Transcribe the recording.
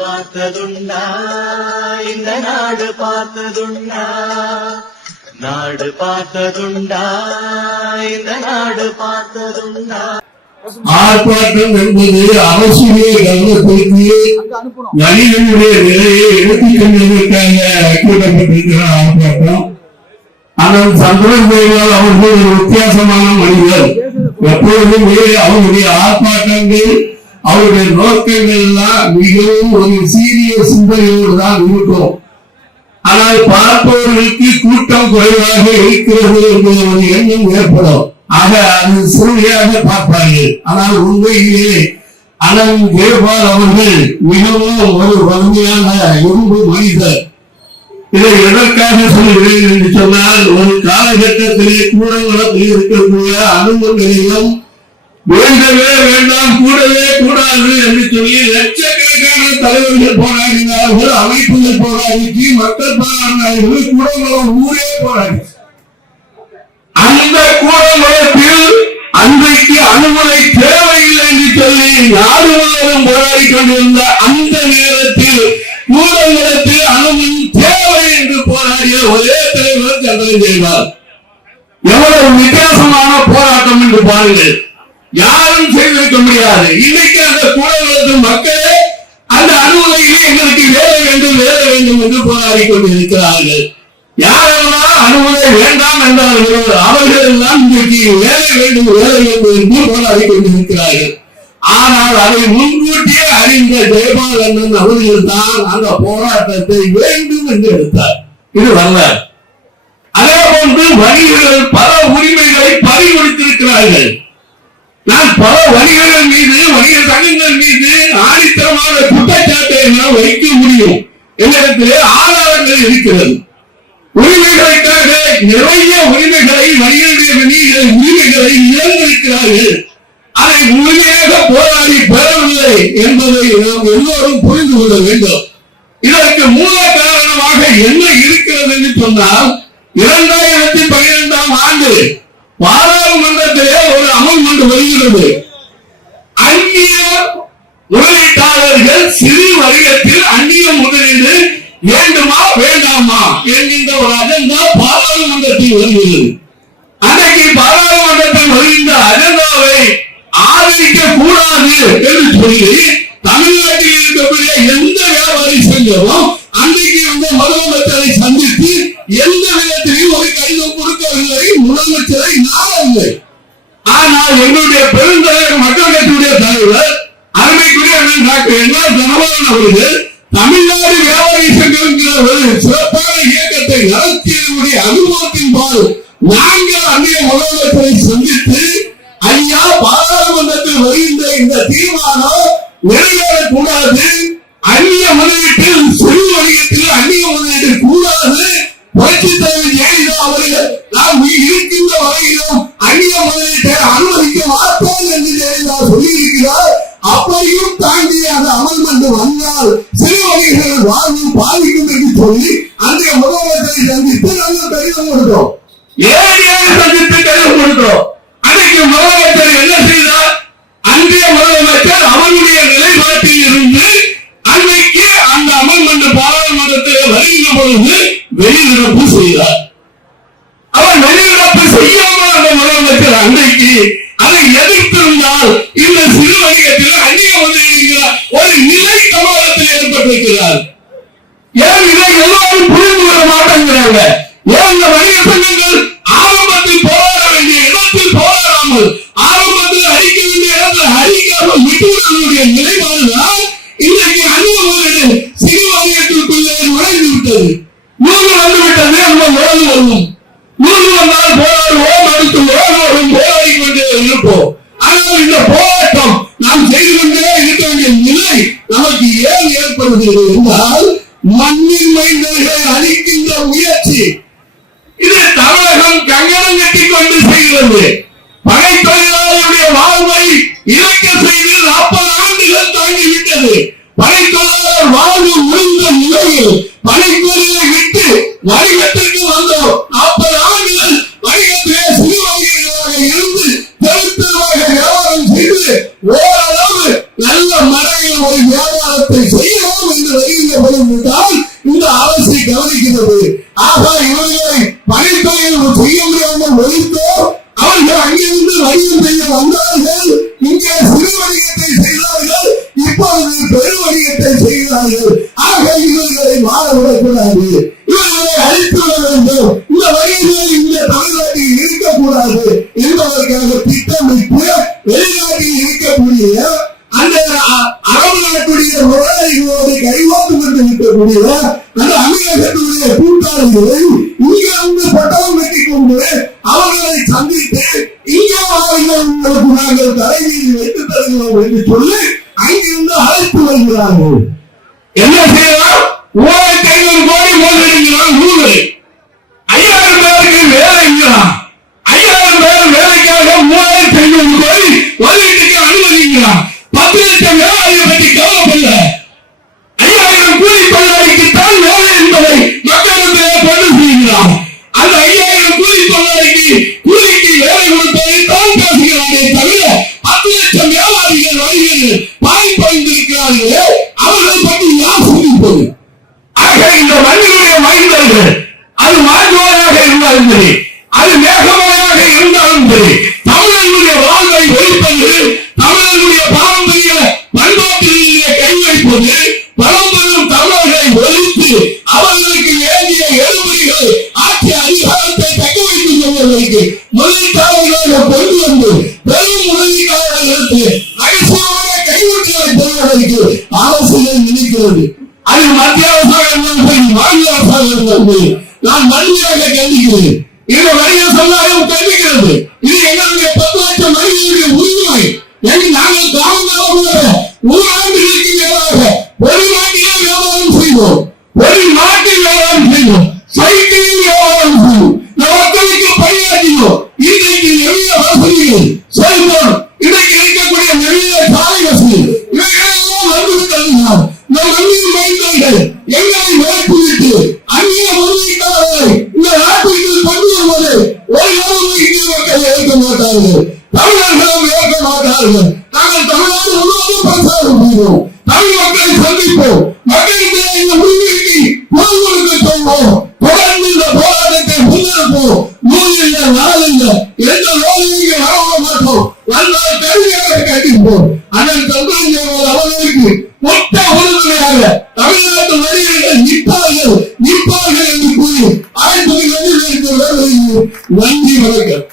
பார்த்ததுண்டா இந்த நாடு பார்த்ததுண்டா நாடு பார்த்ததுண்டா இந்த நாடு பார்த்ததுண்டா. ஆர்ப்பாட்டம் என்பது அரசுடைய கவனத்திற்கு வணிகனுடைய நிலையை எடுத்துக் கொண்டதற்காக கூட்டப்பட்டிருக்கிற ஆர்ப்பாட்டம். ஆனால் சந்திரசேகர் அவர்கள் ஒரு வித்தியாசமான மனிதர். எப்பொழுதுமே அவருடைய ஆர்ப்பாட்டங்கள் அவருடைய நோக்கங்கள் எல்லாம் மிகவும் ஒரு சீரிய சிந்தனையோடு தான் இருக்கும். ஆனால் பார்ப்பவர்களுக்கு கூட்டம் குறைவாக இருக்கிறது என்ற ஒரு எண்ணம் ஏற்படும். ஆக அது சிறுமையாக பார்ப்பார்கள். ஆனால் உண்மையிலே அண்ணன் ஜெயபால் அவர்கள் மிகவும் ஒரு வலிமையான இரும்பு மனிதர். இதை எதற்காக சொல்கிறேன் என்று சொன்னால், ஒரு காலகட்டத்திலே கூடங்குளத்தில் இருக்கக்கூடிய அனுமதிகளையும் வேண்டவே வேண்டாம், கூடவே கூடாது என்று சொல்லி லட்சக்கணக்கான தலைவர்கள் போராடினார்கள், அமைப்புகள் போராடிச்சு, மக்கள் போராடினார்கள், கூடங்குளம் ஊரே போராடி. அந்த கூடங்குளத்தில் அன்றைக்கு அனுமதி தேவையில்லை என்று சொல்லி நாடு முழுவதும் போராடி கொண்டிருந்த அந்த நேரத்தில் கூடங்குளத்தில் அனுமதி தேவை என்று போராடிய ஒரே தலைவர் சந்திரசேகர். எவ்வளவு வித்தியாசமான போராட்டம் என்று பாருங்கள். யாரும் செய்திருக்க முடியாது. இன்னைக்கு அந்த கூடங்குளத்து மக்களே அந்த அனுமதியை எங்களுக்கு வேலை வேண்டும் வேலை வேண்டும் என்று போராடி கொண்டிருக்கிறார்கள். யாரெல்லாம் அனுமதி வேண்டாம் என்றார்களோ அவர்கள் எல்லாம் இன்றைக்கு வேலை வேண்டும் வேலை வேண்டும் என்று போராடி கொண்டிருக்கிறார்கள். ஆனால் அதை முன்கூட்டியே அறிந்த ஜெயபால் அண்ணன் அவர்கள் தான் அந்த போராட்டத்தை வேண்டும் என்று எடுத்தார். இது வரலாறு. அதே போன்று வணிகர்கள் பல உரிமைகளை பறிகொடுத்திருக்கிறார்கள். நான் பல வணிகர்கள் மீது வணிக சங்கங்கள் மீது ஆணித்தரமான குற்றச்சாட்டை எல்லாம் வைக்க முடியும். என்னிடத்திலே ஆதாரங்கள் இருக்கிறது. உரிமைகளுக்காக நிறைய உரிமைகளை வணிகர்களுடைய உரிமைகளை இழந்திருக்கிறார்கள். அதை முழுமையாக போராடி பெறவில்லை என்பதை நாம் எல்லோரும் புரிந்து கொள்ள வேண்டும். இதற்கு மூல காரணமாக என்ன இருக்கிறது என்று சொன்னால், 2012ஆம் ஆண்டு பாராளுமன்றத்திலே ஒரு அமெண்ட்மென்ட் வருகிறது. அந்நிய முதலீட்டாளர்கள் சிறு வணிகத்தில் அந்நிய முதலீடு வேண்டுமா வேண்டாமா என்கின்ற ஒரு அஜெண்டா பாராளுமன்றத்தில் வருகிறது. அன்றைக்கு பாராளுமன்றத்தில் வருகின்ற அஜெண்டாவை ஆதரிக்க கூடாது என்று சொல்லி தமிழ்நாட்டில் இருக்கக்கூடிய எந்த வியாபாரி சங்கமும் அன்றைக்கு அந்த முதலமைச்சரை சந்தித்து எந்த விதத்திலையும் ஒரு கடிதம் கொடுக்கவில்லை, முதலமைச்சரை நாடவில்லை. ஆனால் எங்களுடைய பெருந்தலைவர் மக்கள் கட்சியுடைய தலைவர் அருமைக்குரிய டாக்டர் என்ஆர் தனபாலன் அவர்கள் தமிழ்நாடு வியாபாரி சங்கம் என்கிற ஒரு சிறப்பான இயக்கத்தை நடத்தியதனுடைய அனுபவத்தின் பால் நாங்கள் அன்றைய முதலமைச்சரை சந்தித்து, ஐயா பாராளுமன்றத்தில் வருகின்ற இந்த தீர்மானம் நிறைவேறக்கூடாது, அந்நிய முதலீட்டில் சிறு வணிகத்தில் அந்நிய முதலீடு கூடாது, புரட்சித் தலைவர் ஜெயலலிதா அவர்கள் நாம் இருக்கின்ற வகையிலும் அந்நிய முதலீட்டை அனுமதிக்க மாட்டோம் என்று ஜெயலலிதா சொல்லியிருக்கிறார். அப்படியும் தாண்டி அந்த அமெண்ட்மென்ட் வந்தால் சிறு வணிகர்கள் வாழ்வு பாதிக்கும் என்று சொல்லி அன்றைய முதலமைச்சரை சந்தித்து நாங்கள் கடிதம் கொடுத்தோம். ஏன் சந்தித்து கடிதம் கொடுத்தோம்? அன்றைக்கு முதலமைச்சர் என்ன செய்தார்? அன்றைய முதலமைச்சர் அவருடைய நிலைப்பாட்டில் இருந்து அன்றைக்கு அந்த அமெண்ட்மென்ட் பாராளுமன்றத்தில் வருகின்ற பொழுது வெளிநடப்பு செய்தார். அவர் வெளிநடப்பு செய்யாமல் அந்த முதலமைச்சர் அன்றைக்கு அதை எதிர்த்திருந்தால் இந்த சிறு வணிகத்தில் அந்நிய முதலீடு ஒரு நிலை சமூகத்தில் ஏற்பட்டிருக்கிறார். ஏன் இதை எல்லாரும் புரிந்து கொள்ள மாட்டேங்கிறாங்க? ஏன் இந்த வணிக சங்கங்கள் ஆரம்பத்தில் போராட வேண்டிய இடத்தில் போராடாமல் ஆரம்பத்தில் அழிக்க வேண்டிய இடத்தில் அழிக்காமல் விட்டுவிடுவதனுடைய நிலைப்பாடுதான் இன்றைக்கு அந்நிய முதலீடு சிறு வணிகத்திற்குள்ளே நுழைந்து விட்டது. நூறு வந்துவிட்டது, நம்ம உறவு வருவோம். நூறு வந்தால் போராடுவோம், அடுத்து உறவு வரும், போராடி கொண்டே இருப்போம். ஆனால் இந்த போராட்டம் நாம் செய்து கொண்டே இருக்க வேண்டிய நிலை நமக்கு ஏன் ஏற்படுகிறது என்றால், மண்ணின் மைந்தர்களை அழிக்கின்ற முயற்சி. இது தமிழகம் கங்கணம் கட்டிக் கொண்டு செய்கிறது. படை தொழிலாளர்களுடைய வாழ்வை இழக்க செய்து 40 ஆண்டுகள் தாங்கிவிட்டது. படை தொழிலாளர் வாழ்வு முடிந்த நிலையில் படைத்தொழிலை விட்டு வணிகத்திற்கு வந்தோம். 40 ஆண்டுகள் வணிகத்திலே சிறு வணிகர்களாக இருந்து தெருத்தெருவாக வியாபாரம் செய்து ஓரளவு நல்ல முறையில் ஒரு வியாபாரத்தை செய்யவும் அளிக்கப்படும் என்றால் இந்த அரசு கவனிக்கிறது. ஆக இவர்களை பணித்தொழில் செய்ய முடியாமல் ஒழித்தோ அவர்கள் அங்கிருந்து வணிகம் செய்ய வந்தார்கள். இங்கே சிறு வணிகத்தை செய்தார்கள், இப்பொழுது பெரு வணிகத்தை செய்கிறார்கள். ஆக இவர்களை மாறவிடக்கூடாது, இவர்களை அழித்து விட வேண்டும். இந்த வணிகங்கள் இந்த தமிழ்நாட்டில் இருக்கக்கூடாது என்பதற்காக திட்டமிட்டு வெளிநாட்டில் இருக்கக்கூடிய அந்த அரபு நாட்டுடைய முதலாளிகளோடு கைகோர்த்து கொண்டு இருக்கக்கூடிய அந்த அமீரகத்துடைய கூட்டாளிகளை இங்கே வந்து பட்டகம் கட்டிக் கொண்டு அவர்களை சந்தித்து இங்கே உங்களுக்கு நாங்கள் தலைமையில் வைத்து தருகிறோம் என்று சொல்லி அங்கிருந்து அழைத்து வருகிறார்கள். என்ன செய்யலாம்? 3500 கோடி முதலீடுகிறான். 5000 பேருக்கு வேலைங்கிறான். 5000 பேர் வேலைக்காக 3500 கோடி முதலீட்டுக்கு அனுமதிக்கிறான். 10 லட்சம் வேலையை பற்றி கவலைப்படல. 5000 கூலி தொழிலாளிக்குத்தான் வேலை என்பதை மக்களுக்கு பதிவு செய்கிறான். அந்த 5000 கூலி தொழிலாளிக்கு கூலிக்கு வேலை கொடுப்பதை தான் பேசுகிறானே தவிர 10 லட்சம் வியாபாரிகள் வணிகர்கள் பாதிப்படைந்திருக்கிறார்களே அவர்களை பற்றி யார் சிந்திப்பது? ஆக இந்த மண்ணினுடைய மைந்தர்கள் அது மாற்றுவதாக இருந்தாலும் சரி, அது மேகமாக இருந்தாலும் சரி, தமிழர்களுடைய வாழ்வை ஒழிப்பது, தமிழர்களுடைய பாரம்பரிய பண்பாட்டிலேயே கை வைப்பது, பழம்பெரும் தமிழர்களை ஒழித்து அவர்களுக்கு வேண்டிய எழுபடிகளை ஆட்சி அதிகாரத்தை தக்க வைத்துக் கொள்வதற்கு முதலீட்டாளர்களாக கொண்டு வந்து பெரும் முதலீட்டாளர்களுக்கு ரகசியமான கைவிட்டுகளை பெறுவதற்கு அரசுகள் நினைக்கிறது. அது மத்திய அரசாக இருந்தாலும் சரி, மாநில அரசாக இருந்தாலும் சரி, நான் வலிமையாக கண்டிக்கிறேன். இந்த வணிக சமுதாயம் தெரிவிக்கிறது. இது எங்களுடைய 10 லட்சம் மனிதர்களுடைய உரிமை. நாங்கள் காவல்துறை ஊராண்டுகளுக்கு மேலாக ஒரு நாட்டிலே வியாபாரம் செய்வோம், ஒரு நாட்டில் வியாபாரம் செய்வோம், சைக்கிளில் வியாபாரம் செய்வோம், மக்களுக்கு பணியாற்றினோம். இன்றைக்கு நிறைய வசதிகள் செய்வோம். இன்றைக்கு இருக்கக்கூடிய நிறைய சாலை வசதிகள் இவைகளெல்லாம் வந்துவிட்டதுதான். நம் அந்நிய மைந்தர்கள் எங்களை விலக்கிவிட்டு அந்நிய முதலீட்டாளர்களை இந்த நாட்டுக்கு கொண்டு வருவது ஒரு நாளும் இந்திய மக்கள் ஏற்க மாட்டார்கள், தமிழர்களும் ஏற்க மாட்டார்கள். நாங்கள் தமிழ்நாடு முழுவதும் பிரச்சாரம் செய்வோம், தமிழ் மக்களை சந்திப்போம், மக்களுக்கு இந்த உரிமைக்கு குரல் கொடுக்க சொல்வோம். தொடர்ந்து இந்த போராட்டத்தை முன்னெடுப்போம். 100 இல்ல 4 இல்ல எந்த நோயிலையும் வரவ மாட்டோம். வந்தால் கருவியாக கட்டிப்போம். ஆனால் தமிழ் அவர்களுக்கு மொத்த உறுதுணையாக தமிழ்நாட்டு வழிகள் நிற்பார்கள் என்று கூறி 1900 நன்றி வணக்கம்.